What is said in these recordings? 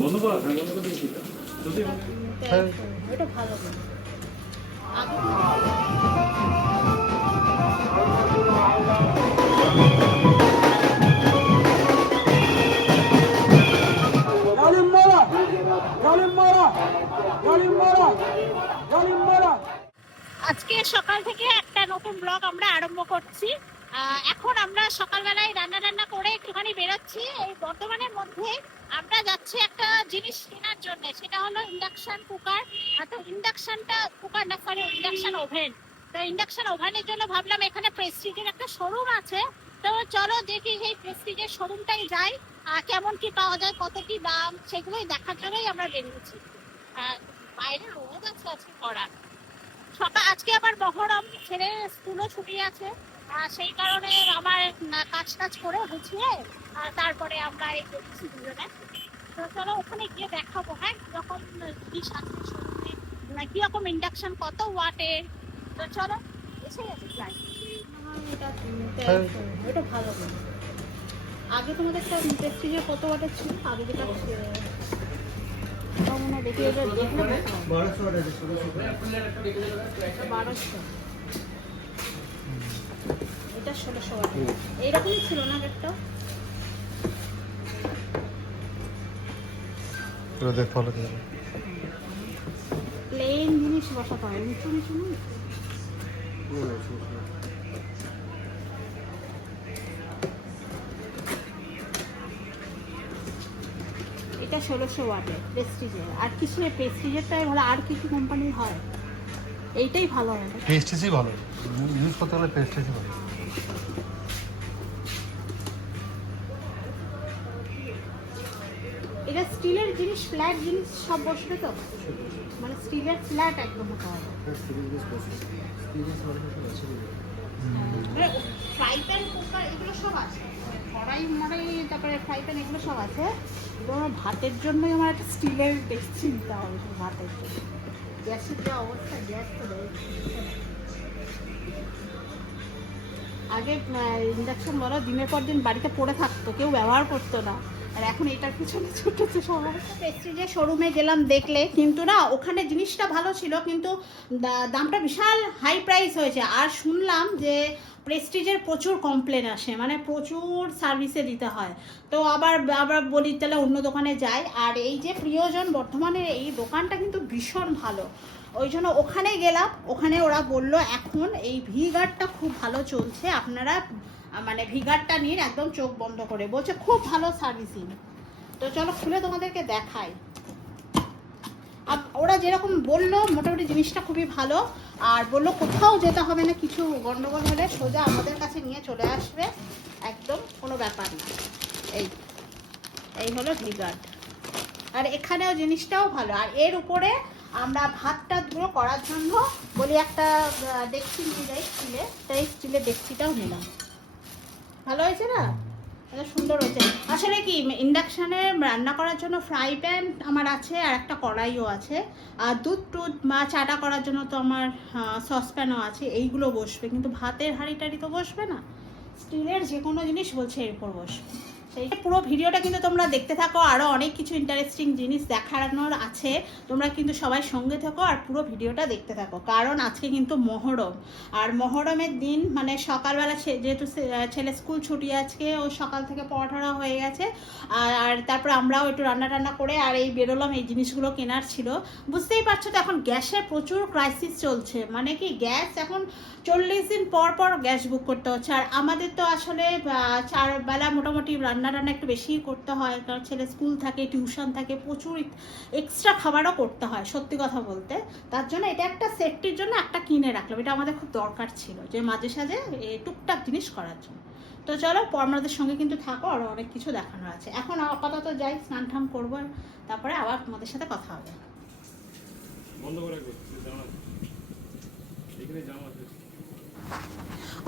বন্ধ করা বন্ধ করে দিয়েছি যদি এটা ভালো আগে আজকে সকাল থেকে একটা নতুন ব্লগ আমরা আরম্ভ করছি। এখন আমরা সকালবেলায় রান্না করে একটুখানি বেরোচ্ছি। এই বর্তমানের মধ্যে আমরা যাচ্ছি একটা জিনিস কেনার জন্য, সেটা হলো ইন্ডাকশন কুকার। তো ইন্ডাকশনটা কুকার না, সরি, ইন্ডাকশন ওভেন। তো ইন্ডাকশন ওভেনের জন্য ভাবলাম এখানে প্রেস্টিজের একটা শোরুম আছে, তো চলো দেখি সেই প্রেস্টিজের শোরুমটাই যাই। কেমন কি পাওয়া যায়, কত কি দাম, সেগুলোই দেখার জন্যই আমরা বেরিয়েছি। বাইরে রোদ আছে আজকে করা। সকাল আজকে আবার মহরম, ছেলের স্কুলও ছুটি আছে, সেই কারণে আমার কাজ টাজ করে গুছিয়ে তারপরে আমরা এই করছি দুজনে। তো চলো ওখানে গিয়ে দেখাবো, হ্যাঁ, কিরকম জিনিস আছে শোরুমে, কিরকম ইন্ডাকশন, কত ওয়াটের। তো চলো এসে গেছে প্রায়। এটা ভালো। আগে তোমাদের একটা প্রেস্টিজের কত ওয়াটের ছিল আগে, যেটা দেখি এটা দেখলে 1200 ওয়াট আছে। 1200, এটা 1600 ওয়াট। এইরকমই ছিল না একটা? প্লেন জিনিস বসাতে হয়, নিচু নিচু না। এটা 1600 ওয়াটের প্রেস্টিজের। আর কিছু প্রেস্টিজেরটাই ভালো, আর কিছু কোম্পানির হয়, এইটাই ভালো হয়। প্রেস্টিজই ভালো, ইউজ করতে হলে প্রেস্টিজই ভালো। এটা স্টিলের জিনিস, ফ্ল্যাট জিনিস সব বসবে তো, মানে স্টিলের ফ্ল্যাট একদম হতে হবে। ফ্রাই প্যান, কুকার এগুলো সব আছে, কড়াই মড়াই, তারপরে ফ্রাই প্যান এগুলো সব আছে। আমার ভাতের জন্যই আমার একটা স্টিলের ডেকচি নিতে হবে ভাতের জন্য। গ্যাসের যা অবস্থা, গ্যাস তো আগে ইন্ডাকশন বলা দিনের পর দিন বাড়িতে পড়ে থাকতো, কেউ ব্যবহার করতো না, আর এখন এটার পিছনে ছুটেছে সবাই। প্রেস্টিজের শোরুমে গেলাম দেখলে, কিন্তু না ওখানে জিনিসটা ভালো ছিল, কিন্তু দামটা বিশাল হাই প্রাইস হয়েছে। আর শুনলাম যে প্রেস্টিজের প্রচুর কমপ্লেন আসে, মানে প্রচুর সার্ভিসে দিতে হয়। তো আবার আবার বলি তাহলে অন্য দোকানে যাই। আর এই যে প্রিয়জন বর্ধমানের এই দোকানটা কিন্তু ভীষণ ভালো, ওই জন্য ওখানে গেলাম। ওখানে ওরা বলল এখন এই ভি গার্ডটা খুব ভালো চলছে, আপনারা মানে ভি গার্ডটা নিন একদম চোখ বন্ধ করে, বলছে খুব ভালো সার্ভিসিং। তো চলো খুলে তোমাদেরকে দেখাই। ওরা যেরকম বললো মোটামুটি জিনিসটা খুবই ভালো, আর বললো কোথাও যেতে হবে না, কিছু গন্ডগোল হলে সোজা আমাদের কাছে নিয়ে চলে আসবে, একদম কোনো ব্যাপার না। এই হলো ভি গার্ড। আর এখানেও জিনিসটাও ভালো। আর এর উপরে আমরা ভাতটা ধুলো করার জন্য বলি একটা ডেকচি নিয়ে যাই স্টিলে, তাই স্টিলের ডেকচিটাও নিলাম। ভালো হয়েছে না? এটা সুন্দর হয়েছে। আসলে কি ইন্ডাকশানে রান্না করার জন্য ফ্রাই প্যান আমার আছে, আর একটা কড়াইও আছে, আর দুধ টুধ বা চাটা করার জন্য তো আমার সসপ্যানও আছে, এইগুলো বসবে, কিন্তু ভাতের হাঁড়ি টাড়ি তো বসবে না। স্টিলের যে কোনো জিনিস বলছে এরপর বসবে। সেই পুরো ভিডিওটা কিন্তু তোমরা দেখতে থাকো, আরও অনেক কিছু ইন্টারেস্টিং জিনিস দেখানোর আছে, তোমরা কিন্তু সবাই সঙ্গে থাকো আর পুরো ভিডিওটা দেখতে থাকো। কারণ আজকে কিন্তু মহরম, আর মহরমের দিন মানে সকালবেলা যেহেতু ছেলে স্কুল ছুটি, আজকে ও সকাল থেকে পড়াটা হয়ে গেছে, আর তারপর আমরাও একটু রান্না টান্না করে আর এই বেরোলাম, এই জিনিসগুলো কেনার ছিল। বুঝতেই পারছো তো এখন গ্যাসের প্রচুর ক্রাইসিস চলছে, মানে কি গ্যাস এখন 40 দিন পর পর গ্যাস বুক করতে হচ্ছে। আর আমাদের তো আসলে 4 বেলা মোটামুটি রান্না একটু বেশিই করতে হয়, কারণ ছেলে স্কুল থাকে, টিউশন থাকে, প্রচুর এক্সট্রা খাবারও করতে হয় সত্যি কথা বলতে। তার জন্য এটা একটা সেফটির জন্য একটা কিনে রাখলাম, এটা আমাদের খুব দরকার ছিল যে মাঝে সাঝে টুকটাক জিনিস করার জন্য। তো চলো আমাদের সঙ্গে কিন্তু থাকো, আরও অনেক কিছু দেখানোর আছে। এখন আপাতত যাই, স্নান টান করবো, তারপরে আবার তোমাদের সাথে কথা হবে। বন্ধ করে এখানে জামা আছে।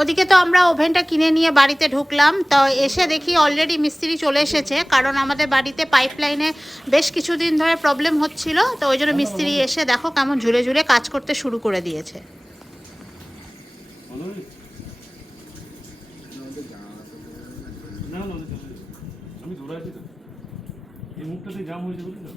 ওদিকে তো আমরা ওভেনটা কিনে নিয়ে বাড়িতে ঢুকলাম, তো এসে দেখি অলরেডি মিস্ত্রি চলে এসেছে, কারণ আমাদের বাড়িতে পাইপলাইনে বেশ কিছুদিন ধরে প্রবলেম হচ্ছিল, তো ওই জন্য মিস্ত্রি এসে দেখো কেমন ঝুলে ঝুলে কাজ করতে শুরু করে দিয়েছে। আমি ধরে আছি তো। এই মুখটাতে জাম হয়েছে বুঝলি তো?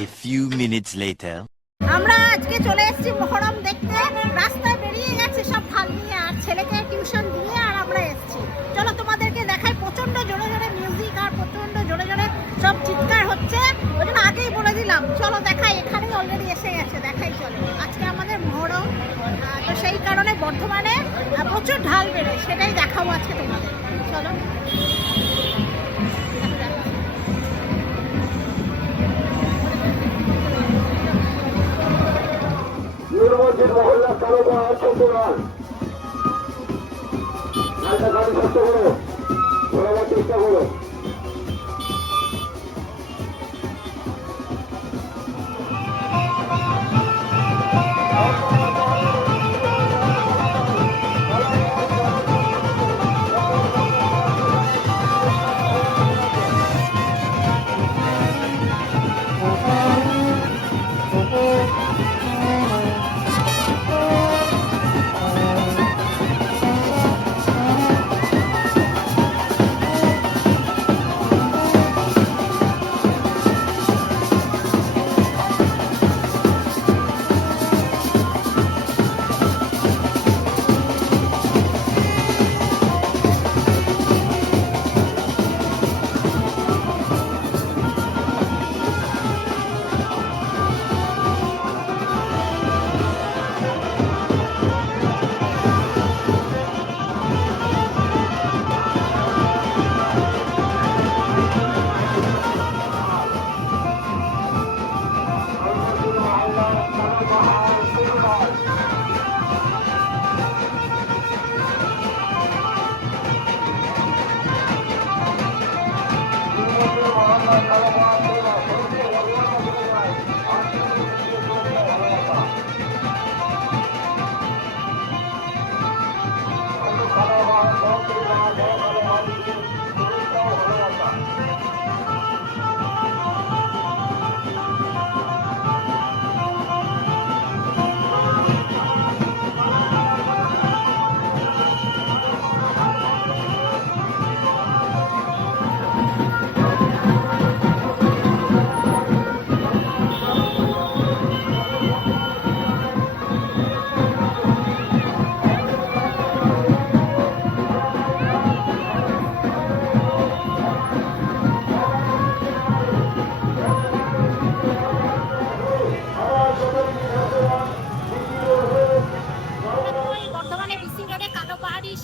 A few minutes later. আমরা আজকে চলে এসেছি মহরম দেখতে। রাস্তায় বেরিয়ে গেছে সব ঢাল নিয়ে, আর ছেলেকে টিউশন দিয়ে আর আমরা এসেছি। চলো তোমাদেরকে দেখাই, প্রচন্ড জোরে জোরে মিউজিক আর প্রচন্ড জোরে জোরে সব চিৎকার হচ্ছে, ওই জন্য আগেই বলে দিলাম। চলো দেখাই, এখানেই অলরেডি এসে গেছে, দেখাই চলো। আজকে আমাদের মহরম, তো সেই কারণে বর্ধমানে প্রচুর ঢাল বেরোয়, সেটাই দেখাবো আজকে তোমাদের। চলো মসজিদ মহল্লা কালোবা আর চন্দ্রলাল একটা গাড়ি শক্ত করো, ঘোরাবার চেষ্টা করো।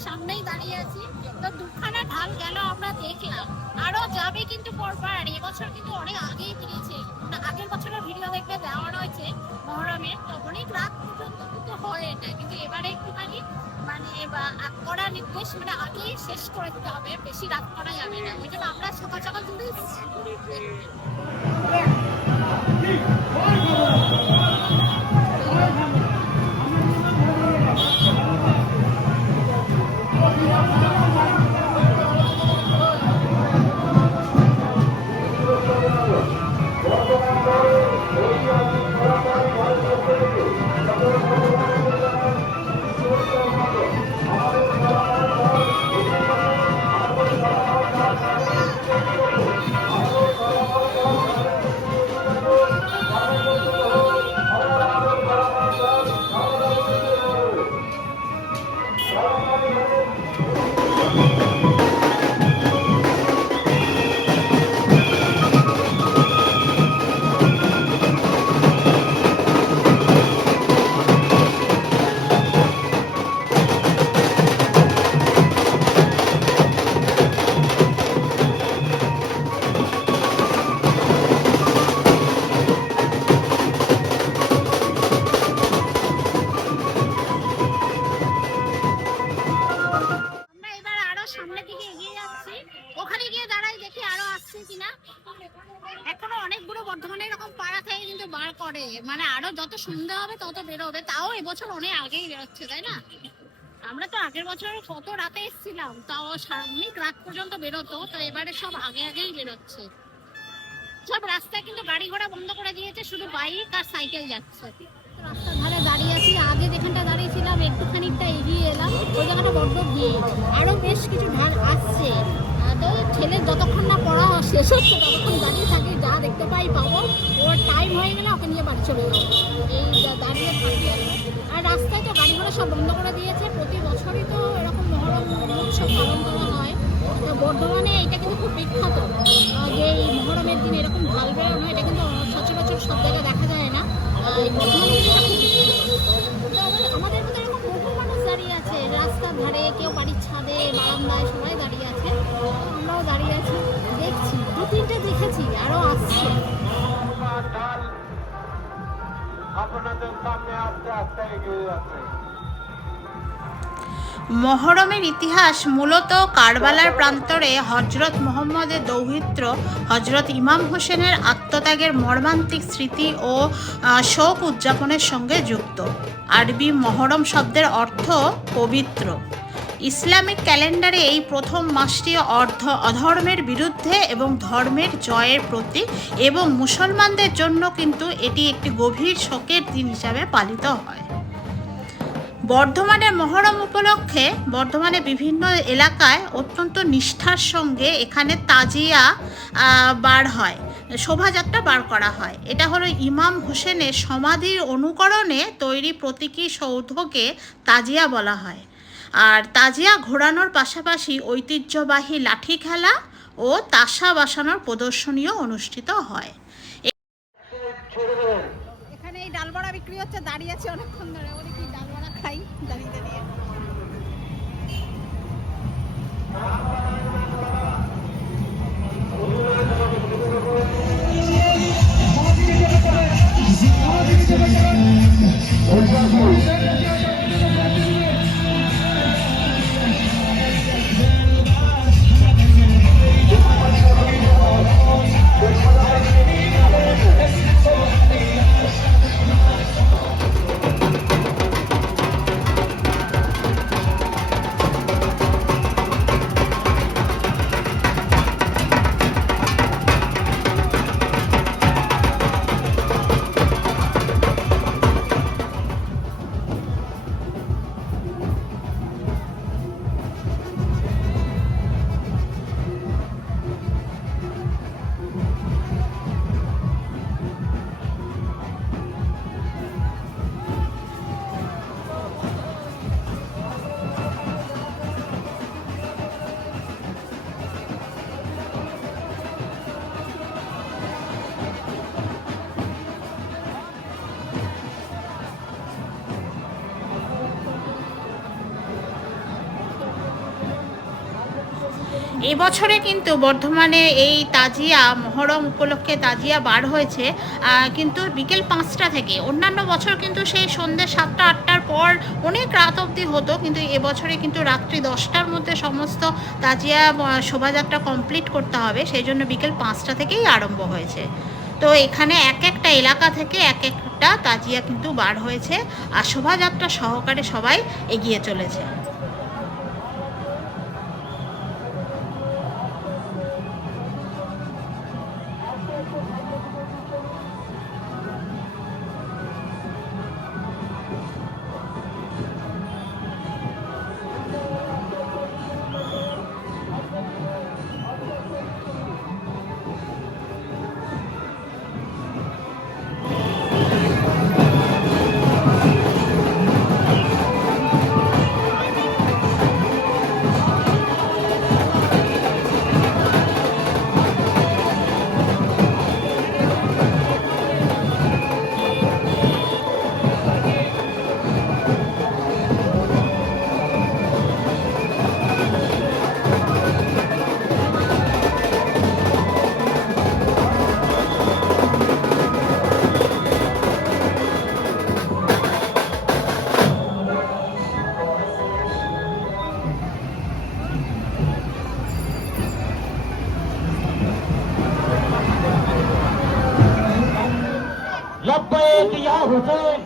সামনেই দাঁড়িয়ে আছি, তো দুখানা ঢাল গেল আমরা দেখলাম, আরো যাবে কিন্তু পরপর। এবছর কিন্তু অনেক আগেই বেরিয়েছে, আগের বছরের ভিডিও দেখবে দেওয়া রয়েছে মহরমের, তো অনেক রাত পর্যন্ত কিন্তু হয় এটা, কিন্তু এবারে একটুখানি মানে কড়া নির্দেশ, মানে আগেই শেষ করে দিতে হবে, বেশি রাত করা যাবে না, ওই জন্য আমরা সকাল সকাল চলে এসেছি। এখনো অনেকগুলো বর্ধমানে এরকম পাড়া থেকে কিন্তু বার করে, মানে আরো যত সন্ধ্যা হবে তত বেরোবে, তাও এবছর অনেক আগেই বেরোচ্ছে, তাই না? আমরা তো আগের বছর কত রাতে এসেছিলাম, তাও অনেক রাত পর্যন্ত বেরোতো, তো এবারে সব আগে আগেই বেরোচ্ছে। সব রাস্তায় কিন্তু গাড়ি ঘোড়া বন্ধ করে দিয়েছে, শুধু বাইক আর সাইকেল যাচ্ছে। রাস্তার ধারে দাঁড়িয়ে আছি, আগে যেখানটা দাঁড়িয়েছিলাম একটুখানিকটা এগিয়ে এলাম, ওই জায়গাটা বড্ড ভিড়, আরও বেশ কিছু ঢাল আসছে। তো ছেলের যতক্ষণ না পড়া শেষ হচ্ছে ততক্ষণ দাঁড়িয়ে থাকি, যা দেখতে পাই পাবো, ওর টাইম হয়ে গেলে ওকে নিয়ে বাড়ি চলে যাবো, এই দাঁড়িয়ে থাকি। আর রাস্তায় তো গাড়ি ঘোড়া সব বন্ধ করে দিয়েছে। প্রতি বছরই তো এরকম মহরম উৎসব পালন করা হয়, তো বর্ধমানে এটা কিন্তু খুব বিখ্যাত যে এই মহরমের দিন এরকম ঢাল বেরোনো, এটা কিন্তু সচরাচর সব জায়গায় দেখা যায় না। এই বর্ধমানে কিন্তু এটা খুব বিখ্যাত। তো আমাদের মধ্যে এরকম বহু মানুষ দাঁড়িয়ে আছে রাস্তার ধারে, কেউ বাড়ির ছাদে, বারান্দায়, সবাই দাঁড়িয়ে আছে। আমরাও দাঁড়িয়ে আছি, দেখছি, 2-3টে দেখেছি, আরও আসছে। আপনাদের সামনে আস্তে আস্তে এগিয়ে যাচ্ছে। মহরমের ইতিহাস মূলত কারবালার প্রান্তরে হজরত মুহাম্মদের দৌহিত্র হজরত ইমাম হোসেনের আত্মত্যাগের মর্মান্তিক স্মৃতি ও শোক উদযাপনের সঙ্গে যুক্ত। আরবি মহরম শব্দের অর্থ পবিত্র। ইসলামিক ক্যালেন্ডারে এই প্রথম মাসটি অধর্মের বিরুদ্ধে এবং ধর্মের জয়ের প্রতীক, এবং মুসলমানদের জন্য কিন্তু এটি একটি গভীর শোকের দিন হিসাবে পালিত হয়। বর্ধমানের মহরম উপলক্ষে বর্ধমানে বিভিন্ন এলাকায় অত্যন্ত নিষ্ঠার সঙ্গে এখানে তাজিয়া বার হয়, শোভাযাত্রা বার করা হয়। এটা হলো ইমাম হোসেনের সমাধির অনুকরণে তৈরি প্রতীকী সৌধকে তাজিয়া বলা হয়। আর তাজিয়া ঘোরানোর পাশাপাশি ঐতিহ্যবাহী লাঠি খেলা ও তাসা বাসানোর প্রদর্শনীও অনুষ্ঠিত হয়। এখানে এই ডালবড়া বিক্রি হচ্ছে, দাঁড়িয়ে আছে অনেকক্ষণ ধরে, ওরে কি ডালবড়া খাই দাঁড়িয়ে দাঁড়িয়ে। এবছরে কিন্তু বর্ধমানে এই তাজিয়া মহরম উপলক্ষে তাজিয়া বার হয়েছে কিন্তু বিকেল 5টা থেকে। অন্যান্য বছর কিন্তু সেই সন্ধ্যে 7টা-8টার পর অনেক রাত অবধি হতো, কিন্তু এবছরে কিন্তু রাত্রি 10টার মধ্যে সমস্ত তাজিয়া শোভাযাত্রা কমপ্লিট করতে হবে, সেই জন্য বিকেল 5টা থেকেই আরম্ভ হয়েছে। তো এখানে এক একটা এলাকা থেকে এক একটা তাজিয়া কিন্তু বার হয়েছে, আর শোভাযাত্রা সহকারে সবাই এগিয়ে চলেছে। लब्बैक या हुसैन।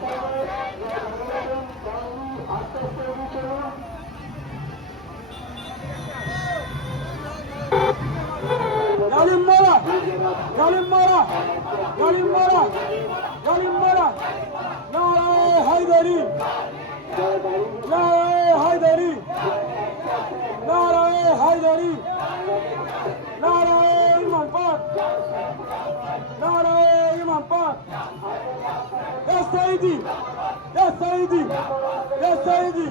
গালিম্বারা গালিম্বারা গালিম্বারা নারায়ে হায়দারি নারায়ে হায়দারি নারায়ে হায়দারি নারায়ে ইমাম পাক নারায়ে ইমাম পাক ইয়া সাইদি ইয়া সাইদি ইয়া সাইদি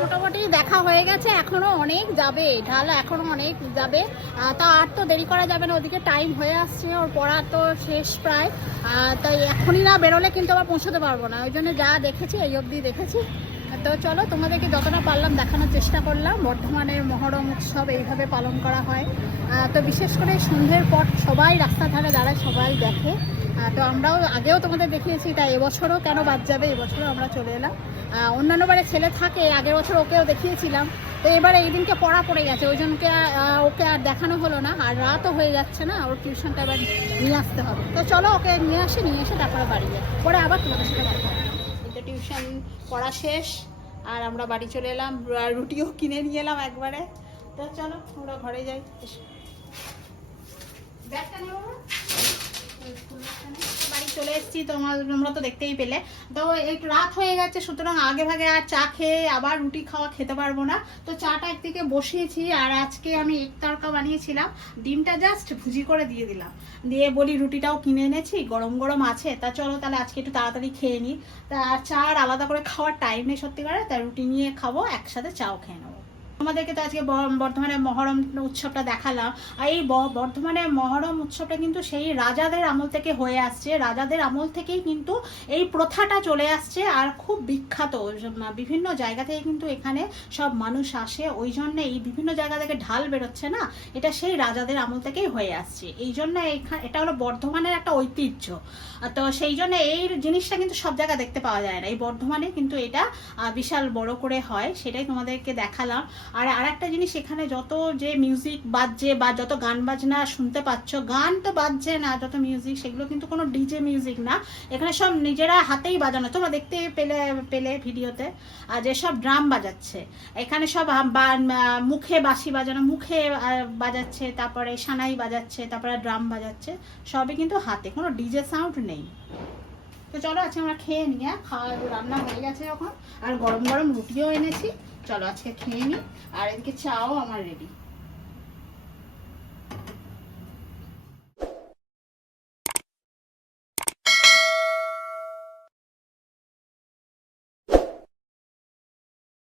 মোটামুটি দেখা হয়ে গেছে, এখনো অনেক যাবে, ঢালা এখনো অনেক যাবে। তা আর তো দেরি করা যাবে না, ওদিকে টাইম হয়ে আসছে, ওর পড়া তো শেষ প্রায়। তাই এখনই না বেরোলে কিন্তু আবার পৌঁছতে পারবো না, ওই জন্য যা দেখেছি এই অবধি দেখেছি। তো চলো তোমাদেরকে যতটা পারলাম দেখানোর চেষ্টা করলাম। বর্ধমানের মহরম উৎসব এইভাবে পালন করা হয়। তো বিশেষ করে সন্ধ্যের পর সবাই রাস্তার ধারে দাঁড়ায়, সবাই দেখে। তো আমরাও আগেও তোমাদের দেখিয়েছি, তাই এবছরও কেন বাদ যাবে, এবছরও আমরা চলে এলাম। অন্যান্য বারে ছেলে থাকে, আগের বছর ওকেও দেখিয়েছিলাম। তো এবারে এই দিনকে পড়া পড়ে গেছে, ওই জন্যকে ওকে আর দেখানো হলো না। আর রাতও হয়ে যাচ্ছে না, ওর টিউশনটা এবার নিয়ে আসতে হবে। তো চলো ওকে নিয়ে আসি, নিয়ে এসে তারপরে বাড়ি যাই, পরে আবার তোমাদের সাথে কথা হবে। কিন্তু টিউশন পড়া শেষ আর আমরা বাড়ি চলে এলাম, রুটিও কিনে নিয়ে এলাম একবারে। তো চলো আমরা ঘরে যাই। ব্যাগটা নেবো না? বাড়ি চলে এসেছি, তোমরা তো দেখতেই পেলে। তো একটু রাত হয়ে গেছে, সুতরাং আগে ভাগে আর চা খেয়ে আবার রুটি খাওয়া খেতে পারবো না। তো চাটা একদিকে বসিয়েছি, আর আজকে আমি এক তরকা বানিয়েছিলাম, ডিমটা জাস্ট ভুজি করে দিয়ে দিলাম, দিয়ে বলি রুটিটাও কিনে এনেছি, গরম গরম আছে। তা চলো তাহলে আজকে একটু তাড়াতাড়ি খেয়ে নিই। তা চা আর আলাদা করে খাওয়ার টাইম নেই সত্যি করে, তাই রুটি নিয়ে খাবো, একসাথে চাও খেয়ে নেবো। তোমাদেরকে তো আজকে বর্ধমানের মহরম উৎসবটা দেখালাম। আর এই বর্ধমানের মহরম উৎসবটা কিন্তু সেই রাজাদের আমল থেকে হয়ে আসছে, রাজাদের আমল থেকেই কিন্তু এই প্রথাটা চলে আসছে, আর খুব বিখ্যাত। বিভিন্ন জায়গা থেকে কিন্তু এখানে সব মানুষ আসে, ওই জন্য এই বিভিন্ন জায়গা থেকে ঢাল বেরোচ্ছে না, এটা সেই রাজাদের আমল থেকেই হয়ে আসছে। এই জন্য এটা হলো বর্ধমানের একটা ঐতিহ্য। তো সেই জন্য এই জিনিসটা কিন্তু সব জায়গায় দেখতে পাওয়া যায় না, এই বর্ধমানে কিন্তু এটা বিশাল বড় করে হয়, সেটাই তোমাদেরকে দেখালাম। আর আরেকটা জিনিস, এখানে যত যে মিউজিক বাজছে বা যত গান বাজনা শুনতে পাচ্ছ, গান তো বাজছে না, যত মিউজিক সেগুলো কিন্তু কোনো ডিজে মিউজিক না, এখানে সব নিজেরা হাতেই বাজানো। তোমরা দেখতে পেলে ভিডিওতে যেসব ড্রাম বাজাচ্ছে, এখানে সব মুখে বাঁশি বাজানো, মুখে বাজাচ্ছে, তারপরে সানাই বাজাচ্ছে, তারপরে ড্রাম বাজাচ্ছে, সবই কিন্তু হাতে, কোনো ডিজে সাউন্ড নেই। তো চলো আজকে আমরা খেয়ে নিয়ে, খাওয়া রান্না হয়ে গেছে যখন, আর গরম গরম রুটিও এনেছি, চলো আজকে খেয়ে নিই, আর এদিকে চাও আমার রেডি।